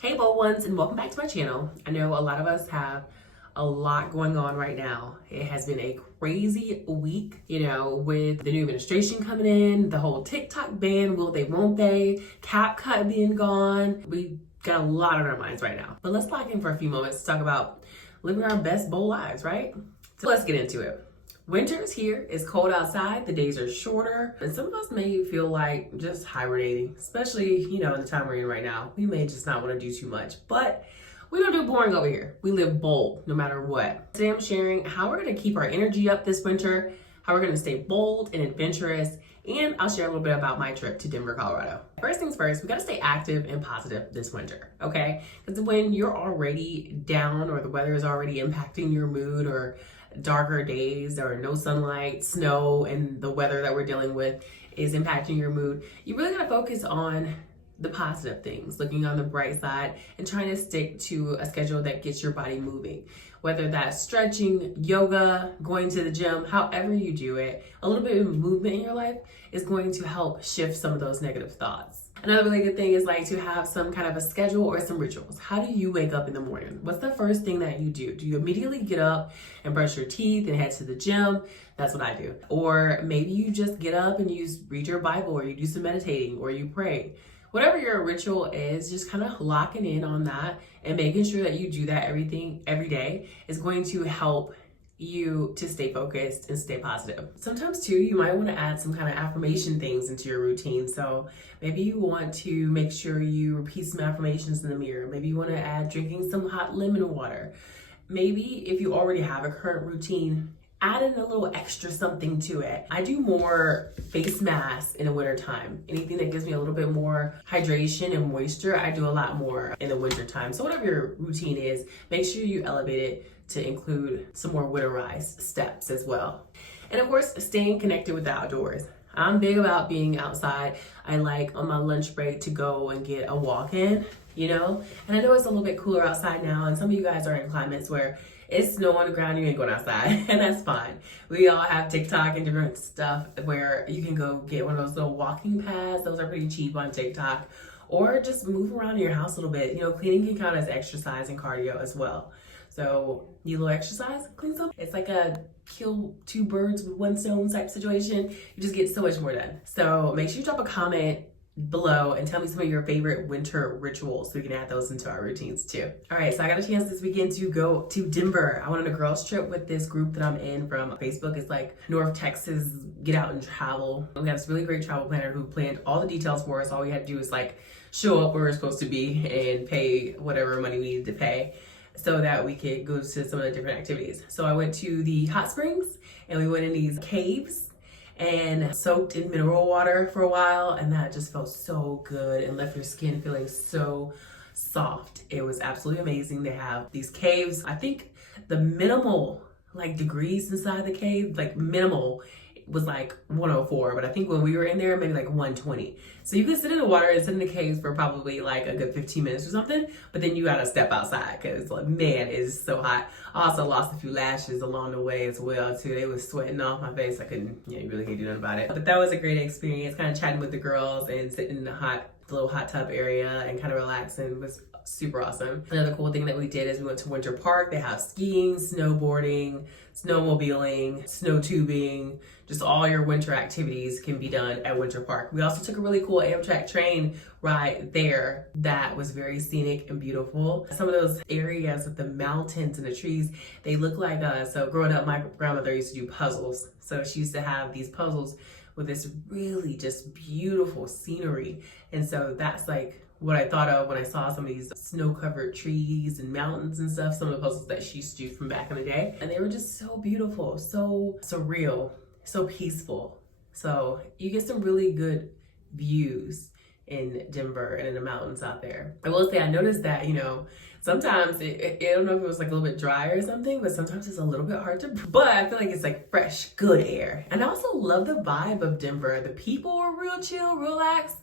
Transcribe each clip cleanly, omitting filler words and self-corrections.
Hey bold ones, and welcome back to my channel. I know a lot of us have a lot going on right now. It has been a crazy week, with the new administration coming in, the whole TikTok ban, will they, won't they, CapCut being gone. We got a lot on our minds right now. But let's lock in for a few moments to talk about living our best bold lives, right? So let's get into it. Winter is here, it's cold outside, the days are shorter, and some of us may feel like just hibernating, especially, in the time we're in right now. We may just not want to do too much, but we don't do boring over here. We live bold no matter what. Today I'm sharing how we're going to keep our energy up this winter, how we're going to stay bold and adventurous, and I'll share a little bit about my trip to Denver, Colorado. First things first, we got to stay active and positive this winter, okay? Because when you're already down or the weather is already impacting your mood, or darker days or no sunlight, snow, and the weather that we're dealing with is impacting your mood, you really got to focus on the positive things, looking on the bright side and trying to stick to a schedule that gets your body moving. Whether that's stretching, yoga, going to the gym, however you do it, a little bit of movement in your life is going to help shift some of those negative thoughts. Another really good thing is to have some kind of a schedule or some rituals. How do you wake up in the morning? What's the first thing that you do? Do you immediately get up and brush your teeth and head to the gym? That's what I do. Or maybe you just get up and you read your Bible, or you do some meditating, or you pray. Whatever your ritual is, just kind of locking in on that and making sure that you do that every day is going to help you to stay focused and stay positive. Sometimes too, you might want to add some kind of affirmation things into your routine. So maybe you want to make sure you repeat some affirmations in the mirror. Maybe you want to add drinking some hot lemon water. Maybe if you already have a current routine, add in a little extra something to it. I do more face masks in the winter time. Anything that gives me a little bit more hydration and moisture, I do a lot more in the winter time. So whatever your routine is, make sure you elevate it to include some more winterized steps as well. And of course, staying connected with the outdoors. I'm big about being outside. I like on my lunch break to go and get a walk in, and I know it's a little bit cooler outside now, and some of you guys are in climates where it's snow on the ground, you ain't going outside, and that's fine. We all have TikTok and different stuff where you can go get one of those little walking pads. Those are pretty cheap on TikTok. Or just move around in your house a little bit. Cleaning can count as exercise and cardio as well. So you little exercise, clean some. It's like a kill two birds with one stone type situation. You just get so much more done. So make sure you drop a comment below and tell me some of your favorite winter rituals so we can add those into our routines too. All right, so I got a chance this weekend to go to Denver. I went on a girls trip with this group that I'm in from Facebook. It's like North Texas Get Out and Travel. We got this really great travel planner who planned all the details for us. All we had to do is show up where we're supposed to be and pay whatever money we needed to pay so that we could go to some of the different activities. So I went to the hot springs and we went in these caves and soaked in mineral water for a while, and that just felt so good and left your skin feeling so soft. It was absolutely amazing. They have these caves. I think the minimal degrees inside the cave, minimal, was 104, but I think when we were in there, maybe 120. So you could sit in the water and sit in the caves for probably a good 15 minutes or something, but then you gotta step outside because man, it is so hot. I also lost a few lashes along the way as well too. They was sweating off my face. I couldn't, you really can't do nothing about it. But that was a great experience, kind of chatting with the girls and sitting in the little hot tub area and kind of relaxing was super awesome. Another cool thing that we did is we went to Winter Park. They have skiing, snowboarding, snowmobiling, snow tubing, just all your winter activities can be done at Winter Park. We also took a really cool Amtrak train ride there that was very scenic and beautiful. Some of those areas with the mountains and the trees, they look like so growing up, my grandmother used to do puzzles. So she used to have these puzzles with this really just beautiful scenery. And so that's what I thought of when I saw some of these snow-covered trees and mountains and stuff, some of the puzzles that she used to do from back in the day. And they were just so beautiful, so surreal, so peaceful. So you get some really good views in Denver and in the mountains out there. I will say I noticed that, sometimes I don't know if it was a little bit dry or something, but sometimes it's a little bit hard to, but I feel like it's fresh, good air. And I also love the vibe of Denver. The people were real chill, relaxed.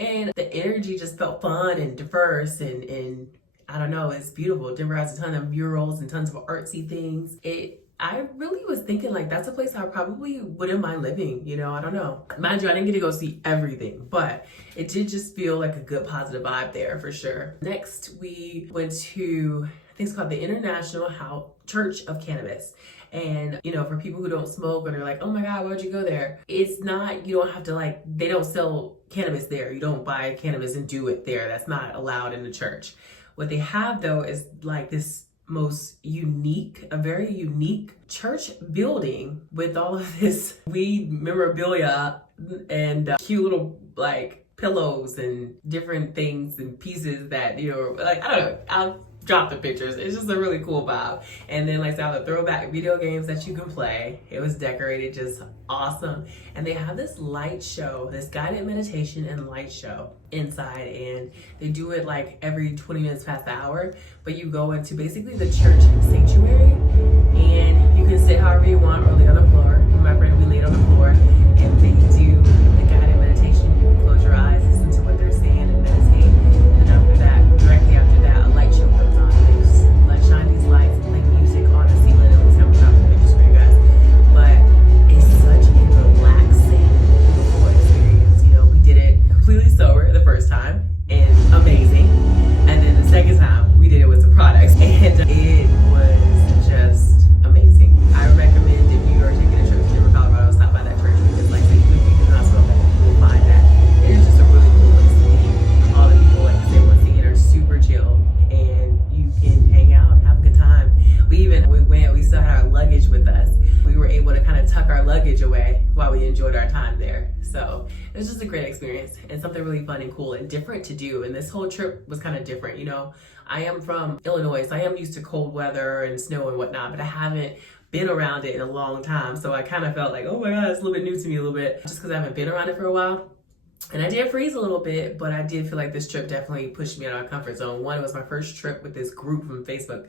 And the energy just felt fun and diverse and I don't know, it's beautiful. Denver has a ton of murals and tons of artsy things. I really was thinking like that's a place I probably wouldn't mind living, you know, I don't know. Mind you, I didn't get to go see everything, but it did just feel like a good positive vibe there for sure. Next, we went to, I think it's called the International Church of Cannabis. And, you know, for people who don't smoke and are like, oh my God, why'd you go there? It's not, you don't have to like, they don't sell cannabis there. You don't buy cannabis and do it there. That's not allowed in the church. What they have though is like this most unique, a very unique church building with all of this weed memorabilia and cute little like pillows and different things and pieces that, you know, like, I don't know, I'll drop the pictures. It's just a really cool vibe. And then like all the throwback video games that you can play. It was decorated just awesome. And they have this light show, this guided meditation and light show inside, and they do it like every 20 minutes past the hour. But you go into basically the church sanctuary and you can sit however you want or lay on the floor. My friend, we laid on the floor and they do the guided meditation. You close your eyes, listen to what they're saying and meditate. And after that, directly after that, a light show comes on. They just like shine these lights and play music on the ceiling. At least I'm not the pictures for you guys. But it's such a relaxing, beautiful experience. You know, we did it completely sober the first time and amazing. And then the second time we did it with some products and it was just amazing. I recommend if you are taking a trip to Denver, Colorado, stop by that church because like if you do not smoke, you will find that it is just a really cool place to be. All the people, like I said, once again, are super chill and you can hang out and have a good time. We still had our luggage with us. We were able to kind of tuck our luggage away while we enjoyed our time there. So it was just a great experience and something really fun and cool and different to do. And this whole trip was kind of different. You know, I am from Illinois, so I am used to cold weather and snow and whatnot, but I haven't been around it in a long time. So I kind of felt like, oh my God, it's a little bit new to me a little bit just because I haven't been around it for a while. And I did freeze a little bit, but I did feel like this trip definitely pushed me out of my comfort zone. One, it was my first trip with this group from Facebook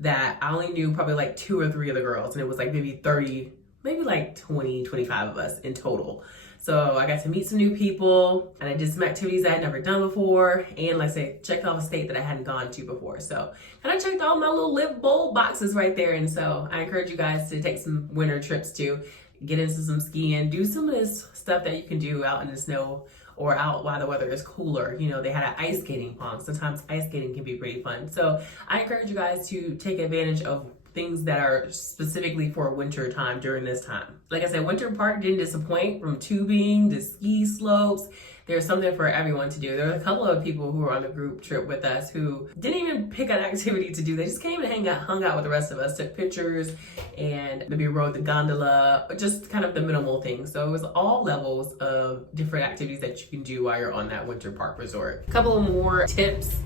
that I only knew probably like 2 or 3 of the girls. And it was like maybe 30, maybe like 20, 25 of us in total. So I got to meet some new people and I did some activities I had never done before. And like I say, checked off a state that I hadn't gone to before. So kind of checked all my little live bold boxes right there. And so I encourage you guys to take some winter trips to get into some skiing, do some of this stuff that you can do out in the snow or out while the weather is cooler. You know, they had an ice skating pond. Sometimes ice skating can be pretty fun. So I encourage you guys to take advantage of things that are specifically for winter time during this time. Like I said, Winter Park didn't disappoint, from tubing to ski slopes. There's something for everyone to do. There were a couple of people who were on the group trip with us who didn't even pick an activity to do. They just came and hung out with the rest of us, took pictures and maybe rode the gondola, just kind of the minimal things. So it was all levels of different activities that you can do while you're on that Winter Park resort. A couple of more tips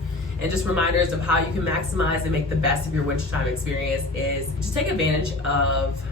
and just reminders of how you can maximize and make the best of your wintertime experience is just take advantage of,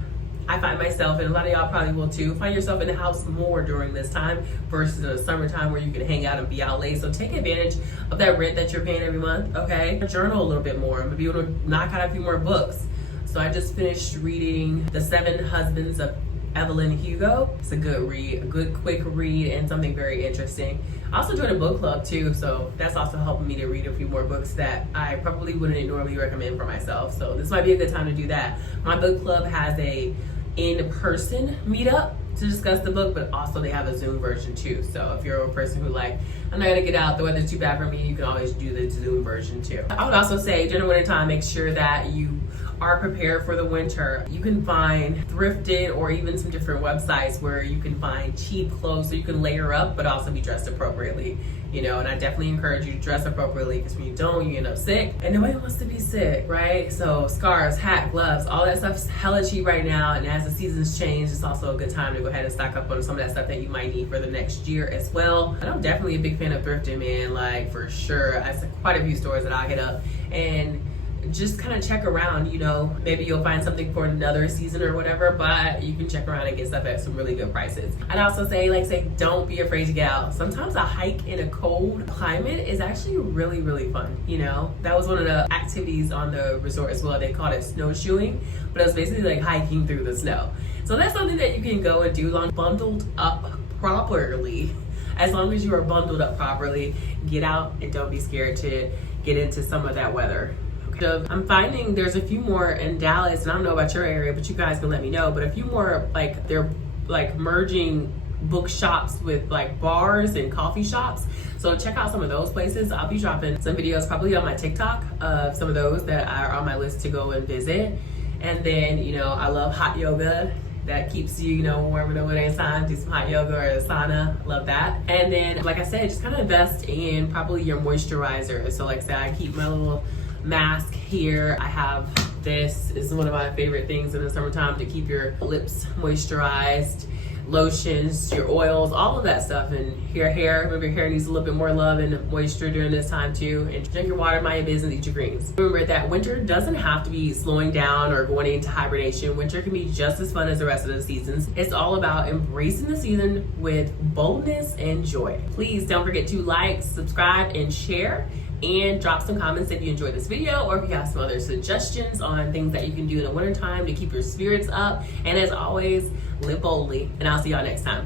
I find myself, and a lot of y'all probably will too, find yourself in the house more during this time versus in the summertime where you can hang out and be out late. So take advantage of that rent that you're paying every month, okay? Journal a little bit more, maybe able to knock out a few more books. So I just finished reading The 7 Husbands of Evelyn Hugo. It's a good read, a good quick read and something very interesting. I also joined a book club too, so that's also helping me to read a few more books that I probably wouldn't normally recommend for myself. So this might be a good time to do that. My book club has a in-person meetup to discuss the book, but also they have a Zoom version too. So if you're a person who like, I'm not gonna get out, the weather's too bad for me, you can always do the Zoom version too. I would also say during winter time, make sure that you are prepared for the winter. You can find thrifted or even some different websites where you can find cheap clothes so you can layer up but also be dressed appropriately. You know, and I definitely encourage you to dress appropriately because when you don't, you end up sick. And nobody wants to be sick, right? So scarves, hat, gloves, all that stuff's hella cheap right now. And as the seasons change, it's also a good time to go ahead and stock up on some of that stuff that you might need for the next year as well. And I'm definitely a big fan of thrifting, man, like for sure. I see quite a few stores that I hit up and just kind of check around, you know, maybe you'll find something for another season or whatever, but you can check around and get stuff at some really good prices. I'd also say, don't be afraid to get out. Sometimes a hike in a cold climate is actually really, really fun, you know? That was one of the activities on the resort as well. They called it snowshoeing, but it was basically like hiking through the snow. So that's something that you can go and do bundled up properly. As long as you are bundled up properly, get out and don't be scared to get into some of that weather. I'm finding there's a few more in Dallas, and I don't know about your area, but you guys can let me know, but a few more, like, they're like merging bookshops with like bars and coffee shops. So check out some of those places. I'll be dropping some videos probably on my TikTok of some of those that are on my list to go and visit. And then, you know, I love hot yoga. That keeps you, you know, warm in the winter time. Do some hot yoga or a sauna. Love that. And then, like I said, just kind of invest in probably your moisturizer. So like I said, I keep my little mask here. I have this. Is one of my favorite things in the summertime to keep your lips moisturized. Lotions, your oils, all of that stuff. And your hair, remember your hair needs a little bit more love and moisture during this time too. And drink your water, mind your business, eat your greens. Remember that winter doesn't have to be slowing down or going into hibernation. Winter can be just as fun as the rest of the seasons. It's all about embracing the season with boldness and joy. Please don't forget to like, subscribe, and share. And drop some comments if you enjoyed this video, or if you have some other suggestions on things that you can do in the wintertime to keep your spirits up. And as always, live boldly, and I'll see y'all next time.